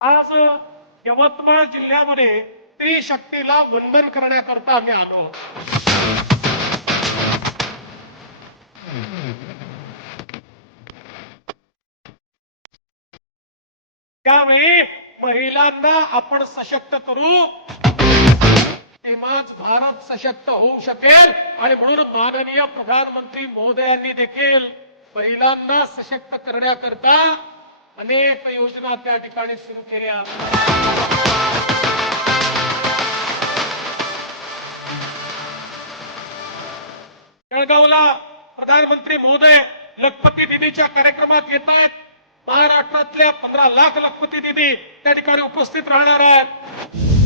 आज यवतमाळ जिल्ह्यामध्ये स्त्री शक्तीला वंदन करण्याकरता आम्ही आलो. त्यावेळी महिलांना आपण सशक्त करू, तेव्हाच भारत सशक्त होऊ शकेल. आणि म्हणून माननीय प्रधानमंत्री महोदयांनी देखील महिलांना सशक्त करण्याकरता अनेक योजना त्या ठिकाणी सुरू केल्या. जळगावला प्रधानमंत्री महोदय लखपती दीदीच्या कार्यक्रमात येत आहेत. महाराष्ट्रातल्या 15 लाख लखपती दीदी त्या ठिकाणी उपस्थित राहणार आहेत.